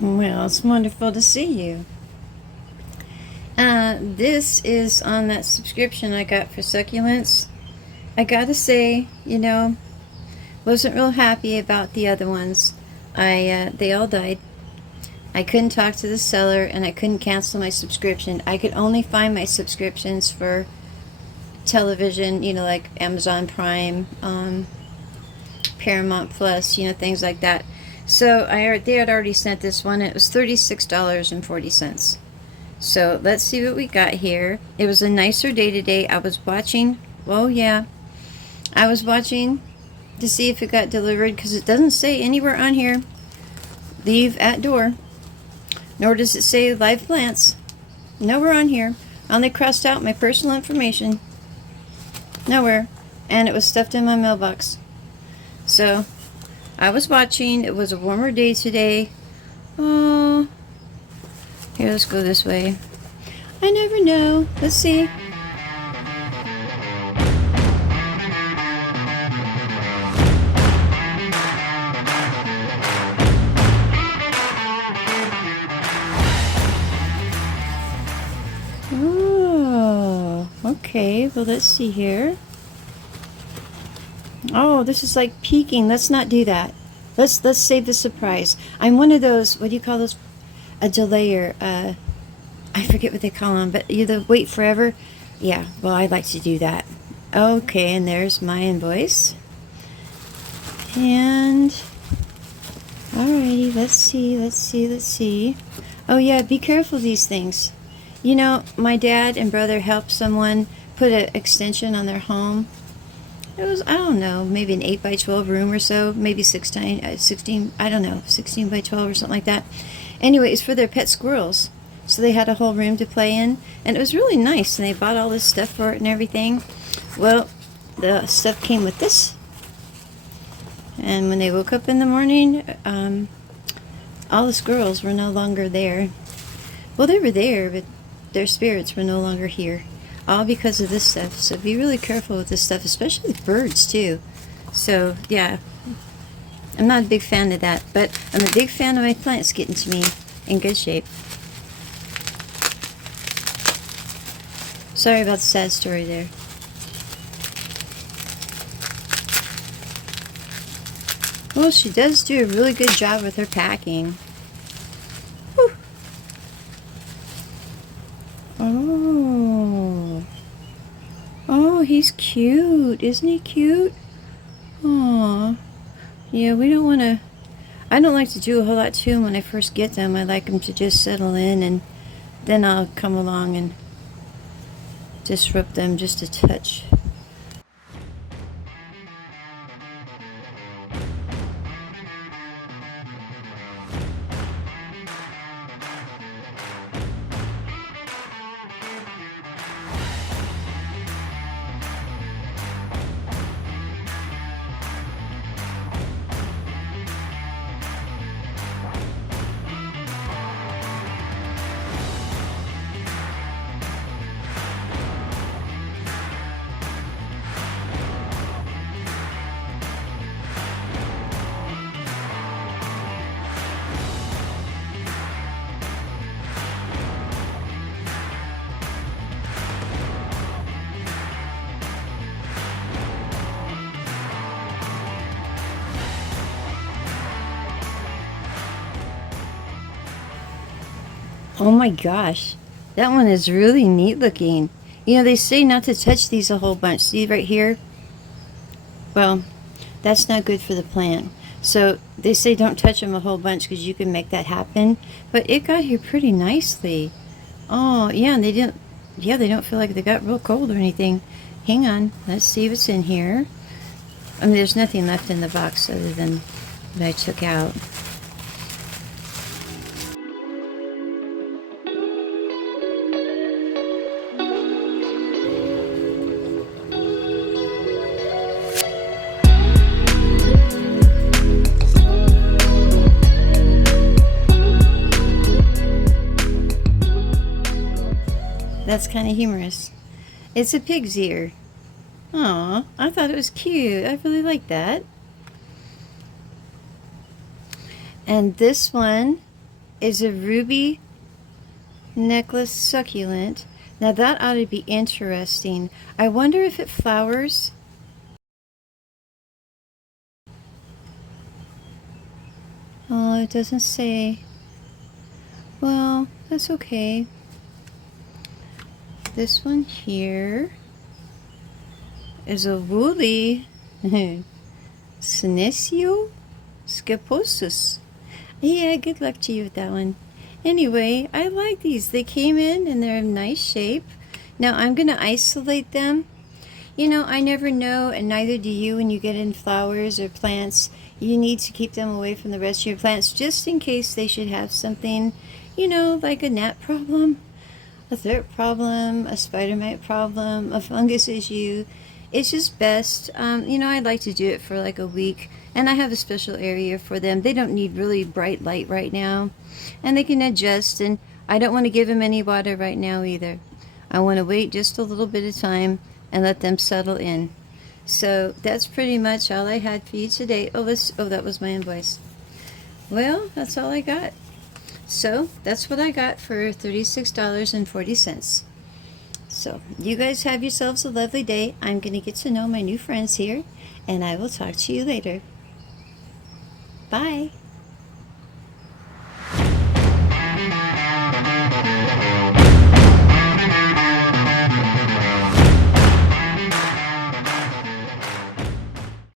Well, it's wonderful to see you. This is on that subscription I got for succulents. I gotta say, wasn't real happy about the other ones. They all died. I couldn't talk to the seller and I couldn't cancel my subscription. I could only find my subscriptions for television, like Amazon Prime, Paramount Plus, things like that. So they had already sent this one. It was $36.40. So let's see what we got here. It was a nicer day today. I was watching. Well, yeah, I was watching to see if it got delivered because it doesn't say anywhere on here leave at door, nor does it say live plants. Nowhere on here. I only crossed out my personal information. Nowhere. And it was stuffed in my mailbox. So I was watching. It was a warmer day today. Oh, here, let's go this way. I never know. Let's see. Oh, okay. Well, let's see here. Oh, this is like peeking. Let's not do that. Let's save the surprise. I'm one of those. What do you call those? A delayer. I forget what they call them, but you the wait forever. Yeah. Well, I like to do that. Okay, and there's my invoice. And alrighty, let's see. Oh yeah, be careful of these things. My dad and brother helped someone put an extension on their home. It was, I don't know, maybe an 8 by 12 room or so, maybe 16, I don't know, 16 by 12 or something like that. Anyway, it's for their pet squirrels. So they had a whole room to play in, and it was really nice, and they bought all this stuff for it and everything. Well, the stuff came with this. And when they woke up in the morning, all the squirrels were no longer there. Well, they were there, but their spirits were no longer here. All because of this stuff. So be really careful with this stuff, especially with birds too. So yeah, I'm not a big fan of that, but I'm a big fan of my plants getting to me in good shape. Sorry about the sad story there. Well, she does do a really good job with her packing. Whew. Oh, he's cute. Isn't he cute? Aw. Yeah, we don't want to... I don't like to do a whole lot to them when I first get them. I like them to just settle in, and then I'll come along and disrupt them just a touch. Oh my gosh, that one is really neat looking. They say not to touch these a whole bunch. See right here? Well, that's not good for the plant. So they say don't touch them a whole bunch because you can make that happen. But it got here pretty nicely. Oh, yeah, and they don't feel like they got real cold or anything. Hang on, let's see what's in here. I mean, there's nothing left in the box other than what I took out. That's kind of humorous. It's a pig's ear. Aw, I thought it was cute. I really like that. And this one is a ruby necklace succulent. Now that ought to be interesting. I wonder if it flowers. Oh, it doesn't say. Well, that's okay. This one here is a woolly Senecio scaposus. Yeah, good luck to you with that one. Anyway, I like these. They came in and they're in nice shape. Now I'm going to isolate them. You know, I never know, and neither do you when you get in flowers or plants. You need to keep them away from the rest of your plants just in case they should have something, you know, like a gnat problem, a thrirt problem, a spider mite problem, a fungus issue. It's just best, you know, I'd like to do it for like a week, and I have a special area for them. They don't need really bright light right now, and they can adjust, and I don't want to give them any water right now either. I want to wait just a little bit of time and let them settle in. So that's pretty much all I had for you today. Oh, that was my invoice. Well, that's all I got. So that's what I got for $36.40. So you guys have yourselves a lovely day. I'm going to get to know my new friends here, and I will talk to you later. Bye.